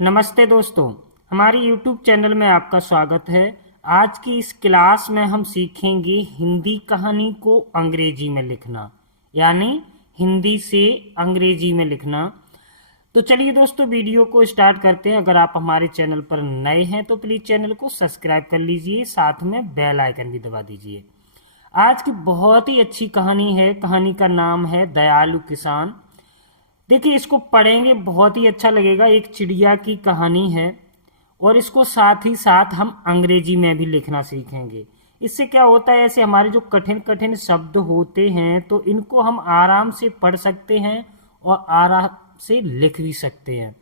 नमस्ते दोस्तों, हमारी YouTube चैनल में आपका स्वागत है। आज की इस क्लास में हम सीखेंगे हिंदी कहानी को अंग्रेजी में लिखना, यानी हिंदी से अंग्रेजी में लिखना। तो चलिए दोस्तों, वीडियो को स्टार्ट करते हैं। अगर आप हमारे चैनल पर नए हैं तो प्लीज़ चैनल को सब्सक्राइब कर लीजिए, साथ में बेल आइकन भी दबा दीजिए। आज की बहुत ही अच्छी कहानी है। कहानी का नाम है दयालु किसान। देखिए, इसको पढ़ेंगे बहुत ही अच्छा लगेगा। एक चिड़िया की कहानी है और इसको साथ ही साथ हम अंग्रेजी में भी लिखना सीखेंगे। इससे क्या होता है, ऐसे हमारे जो कठिन कठिन शब्द होते हैं तो इनको हम आराम से पढ़ सकते हैं और आराम से लिख भी सकते हैं,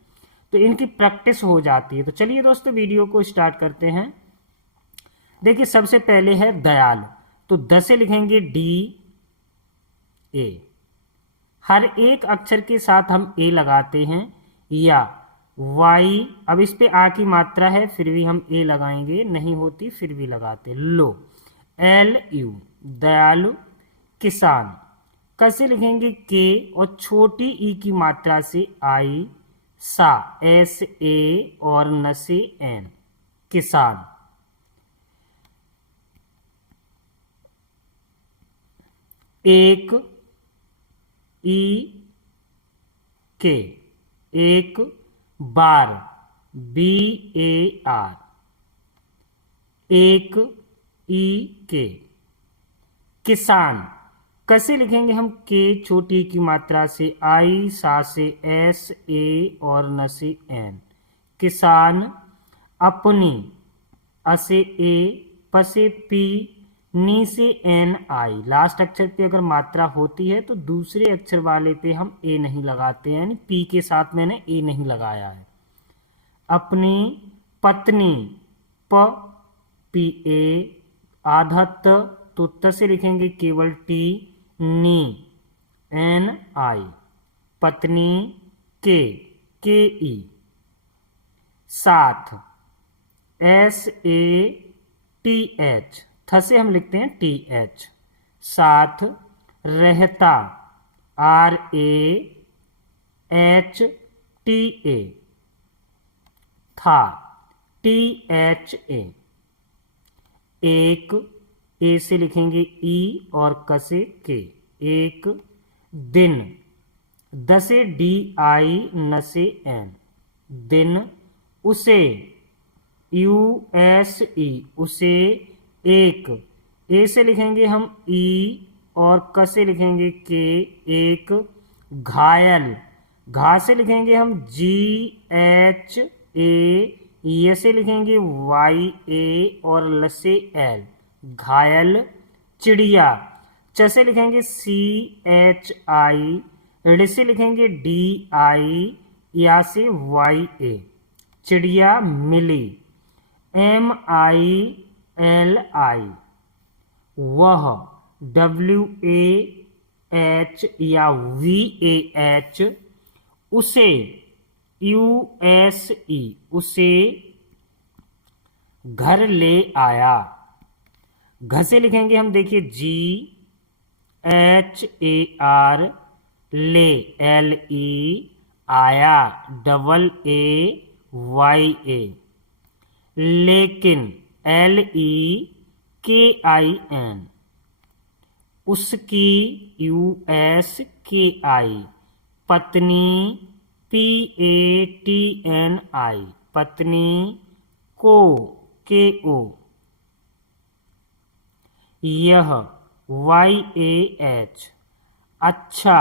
तो इनकी प्रैक्टिस हो जाती है। तो चलिए दोस्तों, वीडियो को स्टार्ट करते हैं। देखिए, सबसे पहले है दयाल, तो द से लिखेंगे DA। हर एक अक्षर के साथ हम ए लगाते हैं, या वाई। अब इस पे आ की मात्रा है फिर भी हम ए लगाएंगे, नहीं होती फिर भी लगाते। लो, LU, दयालु। किसान, कैसे लिखेंगे के और छोटी ई की मात्रा से आई। सा, SA और न से एन, किसान। एक, ई के, एक बार, BAR। एक, ई के, किसान। कैसे लिखेंगे हम के छोटी की मात्रा से आई, सा से SA और न से एन, किसान। अपनी, असे ए, पसे पी, नी से एन आई। लास्ट अक्षर पे अगर मात्रा होती है तो दूसरे अक्षर वाले पे हम ए नहीं लगाते हैं, यानी पी के साथ मैंने ए नहीं लगाया है। अपनी पत्नी, प, PA। आधा त, तो त से लिखेंगे केवल टी, नी, NI। पत्नी, KE। साथ, SATH। थ से हम लिखते हैं TH। साथ। रहता, RAHTA। था, THA। एक, ए से लिखेंगे ई और क से के, एक दिन। द से DI, न से एन, दिन। उसे, USE, उसे। एक, ए से लिखेंगे हम ई और क से लिखेंगे के, एक। घायल, घा से लिखेंगे हम GHA, ये से लिखेंगे YA और ल से L, घायल। चिड़िया, च से लिखेंगे CHI, ड़ से लिखेंगे DI, या से YA, चिड़िया मिली। MILI, वह। WAH या VAH, उसे। USE, उसे घर ले आया। घ से लिखेंगे हम, देखिए GHAR, ले, LE। आया, AAYA। लेकिन, LEKIN, उसकी, USKI। पत्नी, PATNI, पत्नी। को, KO। यह, YAH। अच्छा,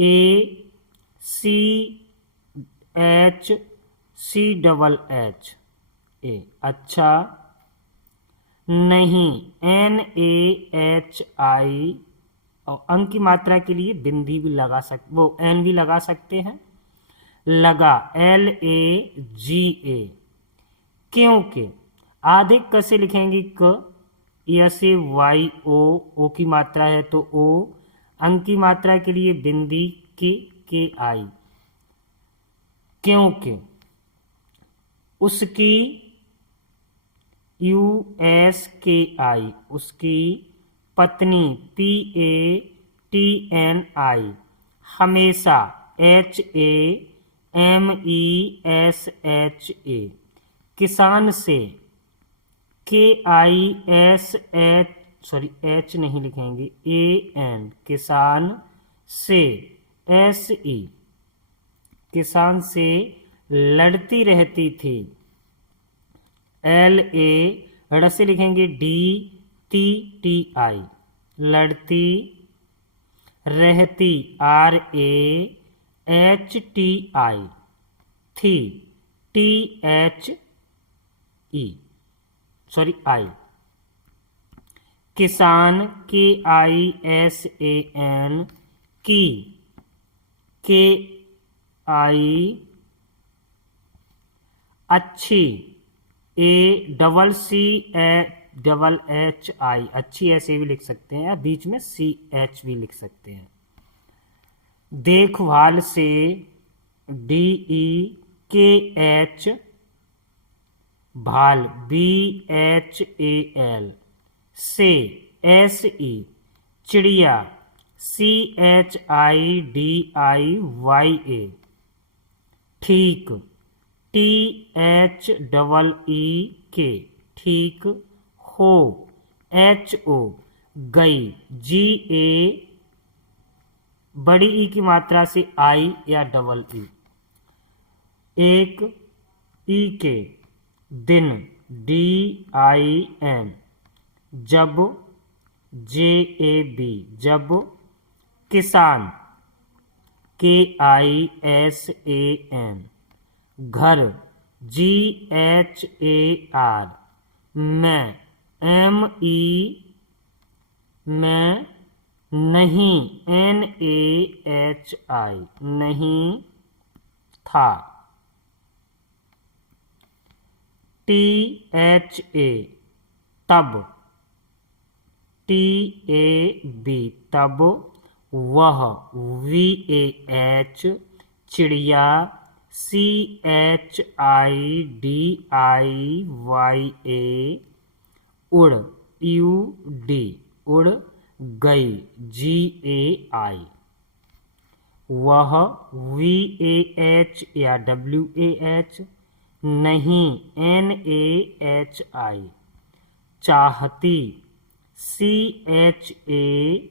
ACHCHH, अच्छा। नहीं, NAHI, और अंक की मात्रा के लिए बिंदी भी लगा सकते, वो एन भी लगा सकते हैं। लगा, LAGA। क्योंकि, आधे क से लिखेंगे क, या से YO, ओ की मात्रा है तो O। अंक की मात्रा के लिए बिंदी KI। क्योंकि, उसकी, USKI, उसकी। पत्नी, PATNI। हमेशा, HAMESA। MESHA, किसान से, KISH, सॉरी H नहीं लिखेंगे, AN, किसान से, SE, किसान से लड़ती रहती थी, LA, ड़ से लिखेंगे DTTI, लड़ती रहती, RAHTI, थी, THE, सॉरी I, किसान, KISAN, की, KI, अच्छी, ACCHI, अच्छी ऐसे भी लिख सकते हैं, या बीच में CH भी लिख सकते हैं। देखभाल से, DEKH, भाल, BHAL, से, SE, चिड़िया, CHIDIYA, ठीक, THEEK, ठीक, हो, HO, गई, GA, बड़ी ई की मात्रा से I या डबल ई, एक, ई के, दिन, DIN, जब, JAB, जब, किसान, KISAN, घर, GHAR, मैं, ME, मैं, नहीं, NAHI, नहीं था, THA, तब, TAB, तब, वह, VAH, चिड़िया, CHIDIYA, उड़, UD, उड़ गई, GAI, वह, VAH या WAH, नहीं, NAHI, चाहती, CHAHTI,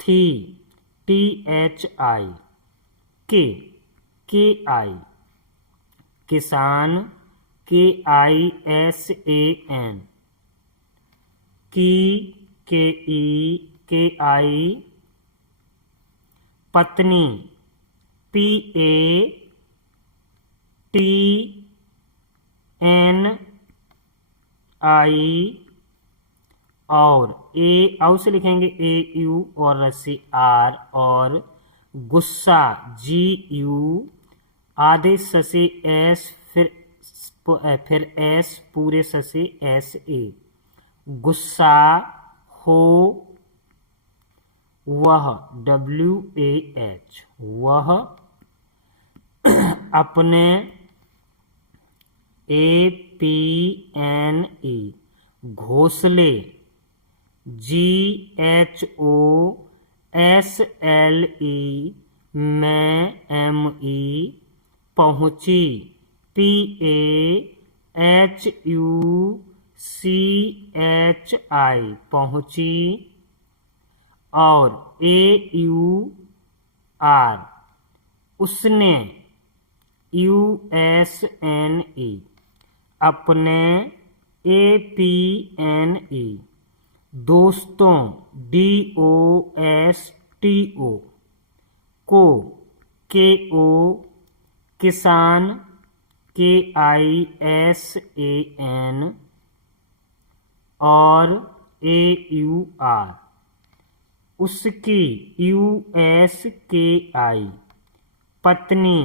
थी, THI, KI, किसान, KISAN, की, KI, पत्नी, PATNI, और औ से लिखेंगे AU और रस्सी R, और गुस्सा, GU, आधे ससे S, फिर S, पूरे ससे SA, गुस्सा, हो, वह, WAH, वह, अपने, APNE, घोंसले, GHOSLE, मैं, ME, पहुंची, PAHUCHI, पहुंची, और AUR, उसने, USNE, अपने, APNE, दोस्तों, DOSTO, को, KO, किसान, KISAN, और AUR, उसकी, USKI, पत्नी,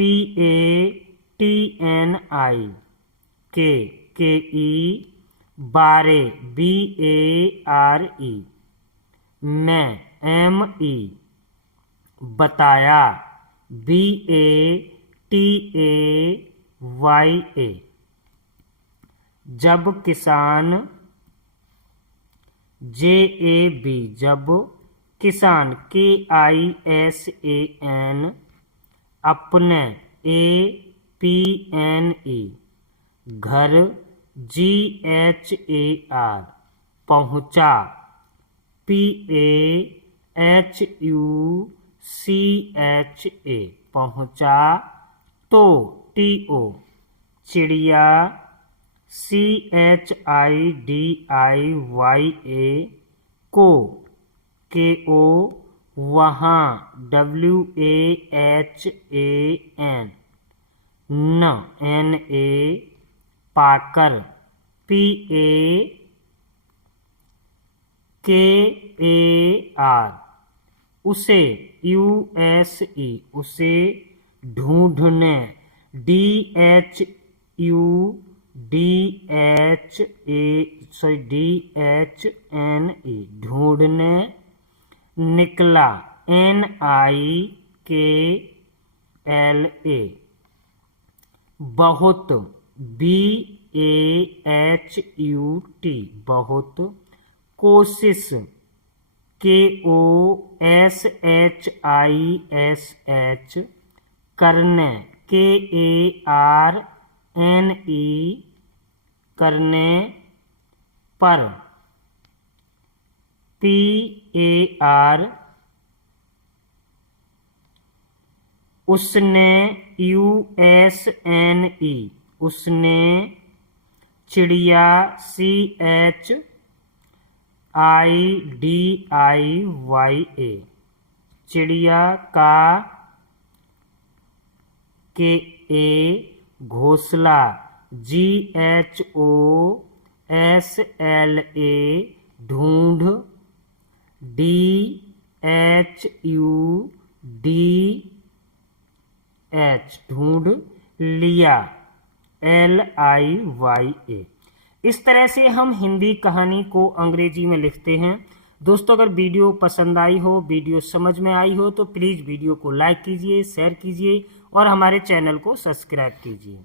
PATNI, KE, बारे, BARE, मैं, ME, बताया, BATAYA, जब किसान, JAB, जब, किसान KISAN, अपने APNE, घर GHAR, पहुँचा PAHUCHA, पहुँचा तो TO, चिड़िया CHIDIYA, को KO, वहाँ WAHAN, NA, पाकर PAKAR, उसे USE, उसे ढूंढने DHNE, ढूंढने निकला NIKLA, बहुत BAHUT, बहुत कोशिश KOSHISH, करने KARNE, करने पर PAR, उसने USNE, उसने चिड़िया CHIDIYA, चिड़िया का KA, घोंसला GHOSLA, ढूंढ DHUDH, ढूंढ लिया LIYA। इस तरह से हम हिंदी कहानी को अंग्रेजी में लिखते हैं। दोस्तों, अगर वीडियो पसंद आई हो, वीडियो समझ में आई हो तो प्लीज़ वीडियो को लाइक कीजिए, शेयर कीजिए और हमारे चैनल को सब्सक्राइब कीजिए।